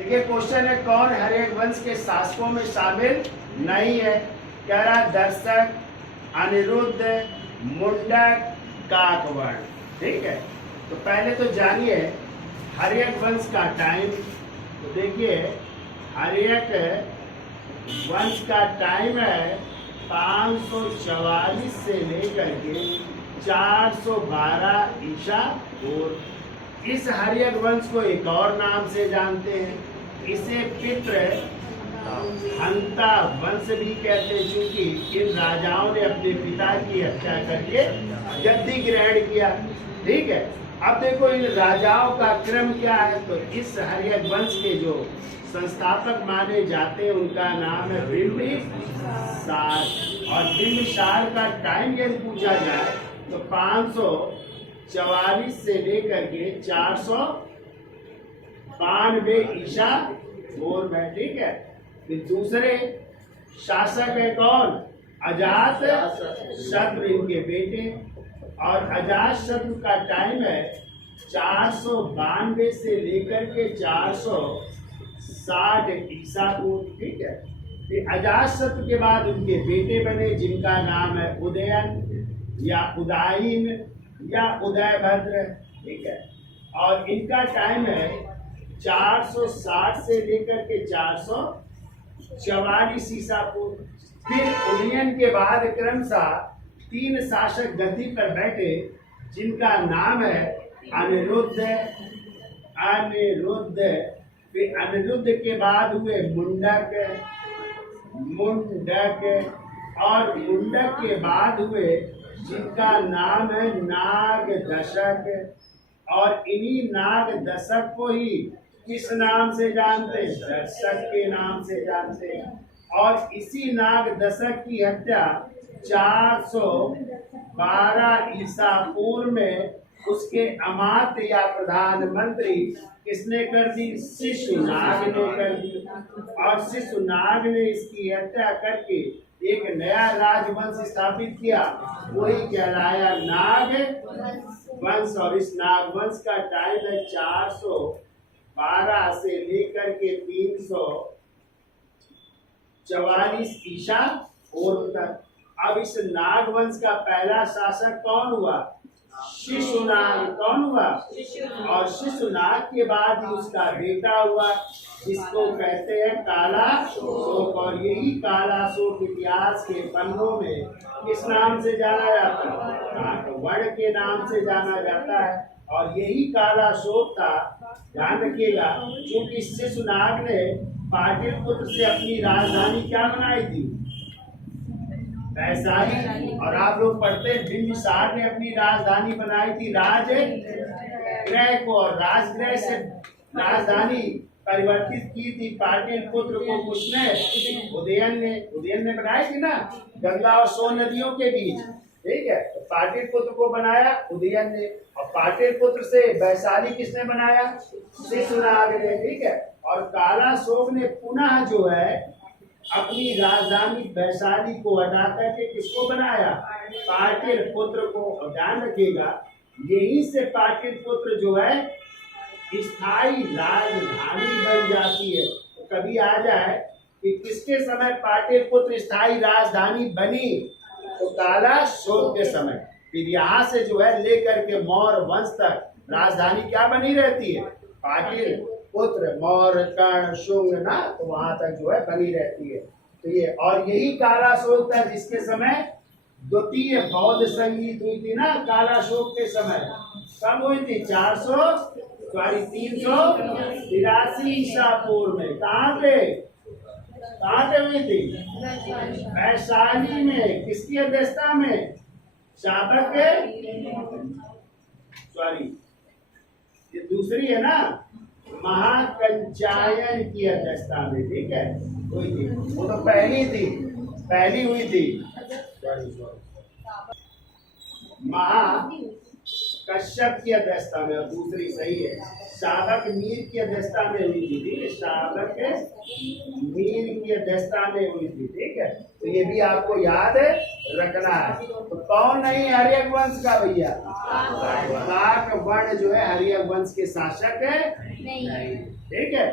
देखिए क्वेश्चन है, कौन हर्यक वंश के शासकों में शामिल नहीं है? कह रहा दर्शक, अनिरुद्ध, मुंडक, काकवर्ण। ठीक है, तो पहले तो जानिए हर्यक वंश का टाइम। तो देखिए हर्यक वंश का टाइम है 544 से लेकर के 412 ईसा पूर्व। इस हर्यक वंश को एक और नाम से जानते हैं, इसे पितृ हंता वंश भी कहते हैं, क्योंकि इन राजाओं ने अपने पिता की हत्या करके गद्दी ग्रहण किया। ठीक है, अब देखो इन राजाओं का क्रम क्या है। तो इस हर्यक वंश के जो संस्थापक माने जाते हैं उनका नाम है बिंबिसार। और बिंबिसार का टाइम यदि पूछा जाए तो 544 से लेकर के 492 ईसा पूर्व है। ठीक है, फिर दूसरे शासक है कौन? अजात शत्रु, इनके बेटे। और अजात शत्रु का टाइम है 492 से लेकर के 460 ईसा पूर्व। ठीक है, फिर अजात शत्रु के बाद उनके बेटे बने जिनका नाम है उदयन या उदायन या उदयभद्र। ठीक है, और इनका टाइम है 460 से लेकर के 444 ईसा पूर्व। फिर उदयन के बाद क्रमशः 3 शासक गद्दी पर बैठे जिनका नाम है अनिरुद्ध। फिर अनिरुद्ध के बाद हुए मुंडक, और मुंडक के बाद हुए जिनका नाम है नागदशक। और इन्हीं नागदशक को ही किस नाम से जानते हैं? दशक के नाम से जानते हैं। और इसी नागदशक की हत्या 412 ईसा पूर्व में उसके अमात्य या प्रधानमंत्री किसने कर दी? शिशुनाग ने कर दी। और शिशुनाग ने इसकी हत्या करके एक नया राजवंश स्थापित किया, वही कहलाया नाग वंश। और इस नाग वंश का टाइम है 412 से लेकर के 344 ईसा पूर्व तक। अब इस नाग वंश का पहला शासक कौन हुआ? शिशुनाग। कौन हुआ? और शिशुनाग के बाद ही उसका बेटा हुआ जिसको कहते हैं कालाशोक। और यही कालाशोक इतिहास के पन्नों में किस नाम से जाना जाता है? काकवर्ण के नाम से जाना जाता है। और यही कालाशोक था, ध्यान रखिएगा, क्योंकि शिशुनाग ने पाटलिपुत्र से अपनी राजधानी क्या बनाई थी? वैशाली। और आप लोग पढ़ते हैं बिंबिसार ने अपनी राजधानी बनाई थी राजगृह को, और राजगृह से राजधानी परिवर्तित की थी पाटलिपुत्र को किसने? उदयन ने बनाई थी ना, गंगा और सोन नदियों के बीच। ठीक है, तो पाटलिपुत्र को बनाया उदयन ने, और पाटलिपुत्र से वैशाली किसने बनाया? शिशुनाग ने। ठीक है, और कालाशोक ने पुनः जो है अपनी राजधानी वैशाली को हटा करके किसको बनाया? पाटलिपुत्र को। और ध्यान रखिएगा यहीं से पाटलिपुत्र जो है स्थायी राजधानी बन जाती है। तो कभी आ जाए कि किसके समय पाटलिपुत्र स्थायी राजधानी बनी? तो कालाशोक के समय। फिर यहाँ से जो है लेकर के मौर्य वंश तक राजधानी क्या बनी रहती है? पाटलिपुत्र, मौर्य, कर्ण, शुंग ना, तो वहां तक जो है बनी रहती है। तो ये और यही कालाशोक था जिसके समय द्वितीय बौद्ध संगीत हुई थी ना, कालाशोक के समय। कब हुई थी? 383 ईसा पूर्व में। कहाँ पे हुई थी? वैशाली में। किसकी अध्यक्षता में? शासक ये दूसरी है ना, महाकंचायन की अध्यक्षता में। ठीक है, हुई थी। वो तो पहली हुई थी कश्यप की अध्यक्षता में, और दूसरी सही है शासक मीर की अध्यक्षता में हुई थी। शासक मीर की अध्यक्षता में हुई थी। ठीक है, तो ये भी आपको याद रखना है। तो कौन नहीं हर्यक वंश का भैया? काकवर्ण जो है हर्यक वंश के शासक है नहीं। ठीक है,